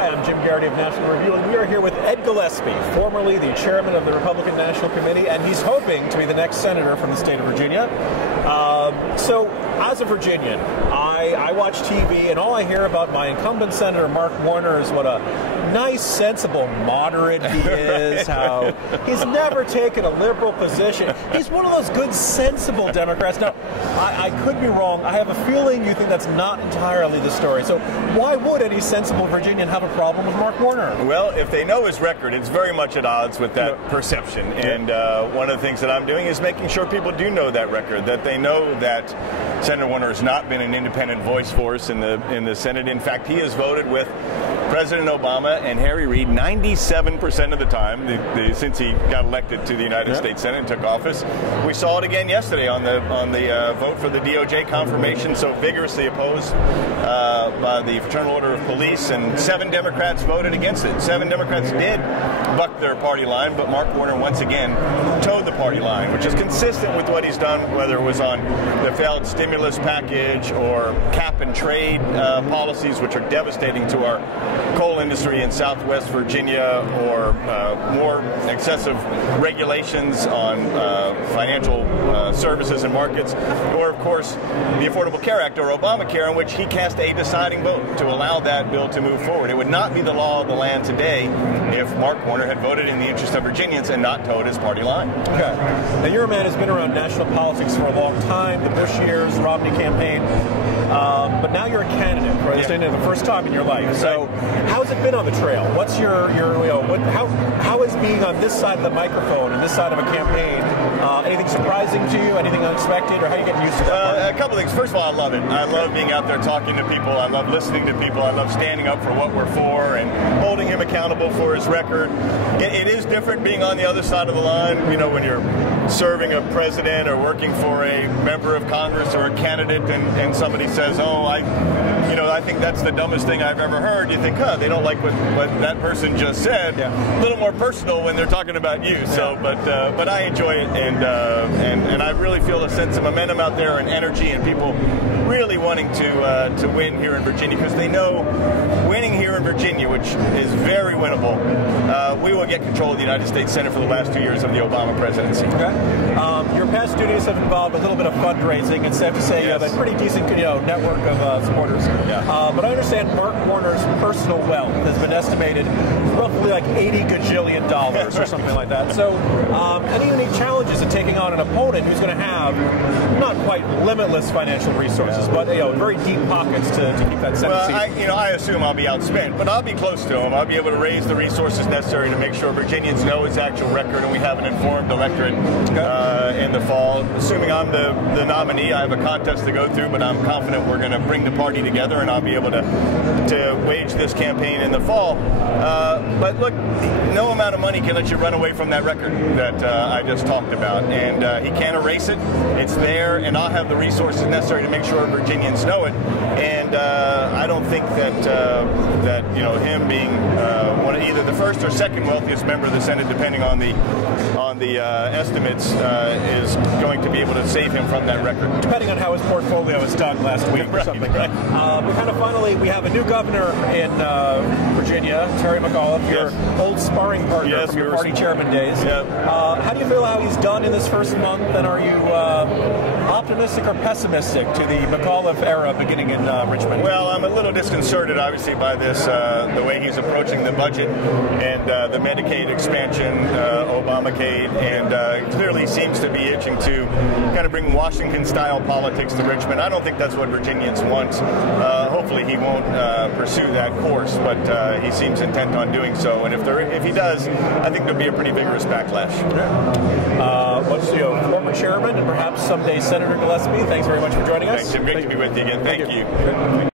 Hi, I'm Jim Geraghty of National Review, and we are here with Ed Gillespie, formerly the chairman of the Republican National Committee, and he's hoping to be the next senator from the state of Virginia. So, as a Virginian, I watch TV, and all I hear about my incumbent Senator Mark Warner is what a nice, sensible moderate he is, how he's never taken a liberal position. He's one of those good, sensible Democrats. Now, I could be wrong. I have a feeling you think that's not entirely the story. So why would any sensible Virginian have a problem with Mark Warner? Well, if they know his record, it's very much at odds with that perception. And one of the things that I'm doing is making sure people do know that record, that they know that Senator Warner has not been an independent voice for us in the Senate. In fact, he has voted with President Obama and Harry Reid 97% of the time since he got elected to the United States Senate and took office. We saw it again yesterday on the vote for the DOJ confirmation, so vigorously opposed by the Fraternal Order of Police, and 7 Democrats voted against it. 7 Democrats did buck their party line, but Mark Warner once again towed the party line, which is consistent with what he's done, whether it was on the failed stimulus package or cap and trade policies, which are devastating to our coal industry in Southwest Virginia, or more excessive regulations on financial services and markets, or of course the Affordable Care Act, or Obamacare, in which he cast a deciding vote to allow that bill to move forward. It would not be the law of the land today if Mark Warner had voted in the interest of Virginians and not towed his party line. Okay. Now, you're a man who's been around national politics for a long time, the Bush years, the Romney campaign, but now you're a candidate for the first time in your life. So how's it been on the trail? What's how is being on this side of the microphone and this side of a campaign, anything surprising to you, anything unexpected, or how are you getting used to that? A couple things. First of all, I love it. I love being out there talking to people. I love listening to people. I love standing up for what we're for and holding him accountable for his record. It is different being on the other side of the line, you know, when you're serving a president or working for a member of Congress or a candidate, and somebody says, oh, I think that's the dumbest thing I've ever heard. You think, they don't like what that person just said. A little more personal when they're talking about you. So, but I enjoy it, and I really feel a sense of momentum out there and energy, and people really wanting to win here in Virginia, because they know winning here in Virginia, which is very winnable, we will get control of the United States Senate for the last 2 years of the Obama presidency. Okay. Your past duties have involved a little bit of fundraising. It's safe to say you have a pretty decent network of supporters. But I understand Mark Warner's personal wealth has been estimated roughly like $80 gajillion or something like that. So any unique challenges in taking on an opponent who's going to have not quite limitless financial resources, but very deep pockets to keep that Senate seat? Well, I assume I'll be outspent, but I'll be close to him. I'll be able to raise the resources necessary to make sure Virginians know his actual record, and we have an informed electorate in the fall. Assuming I'm the nominee, I have a contest to go through, but I'm confident we're going to bring the party together, and I'll be able to wage this campaign in the fall. But look, no amount of money can let you run away from that record that I just talked about, and he can't erase it. It's there, and I'll have the resources necessary to make sure Virginians know it. And I don't think that him being either the first or second wealthiest member of the Senate, depending on the estimates, is going to be able to save him from that record. Depending on how his portfolio is done last week or something. Right. But kind of finally, we have a new governor in Virginia, Terry McAuliffe, your old sparring partner from your party chairman days. How do you feel how he's done in this first month, and are you optimistic or pessimistic to the McAuliffe era beginning in Richmond? Well, I'm a little disconcerted, obviously, by this, the way he's approaching the budget and the Medicaid expansion, Obamacare, and clearly seems to be itching to kind of bring Washington-style politics to Richmond. I don't think that's what Virginians want. Hopefully he won't pursue that course, but he seems intent on doing so. And if he does, I think there'll be a pretty vigorous backlash. Former chairman and perhaps someday Senator Gillespie, thanks very much for joining us. Thanks, Jim. Great to be with you again. Thank you.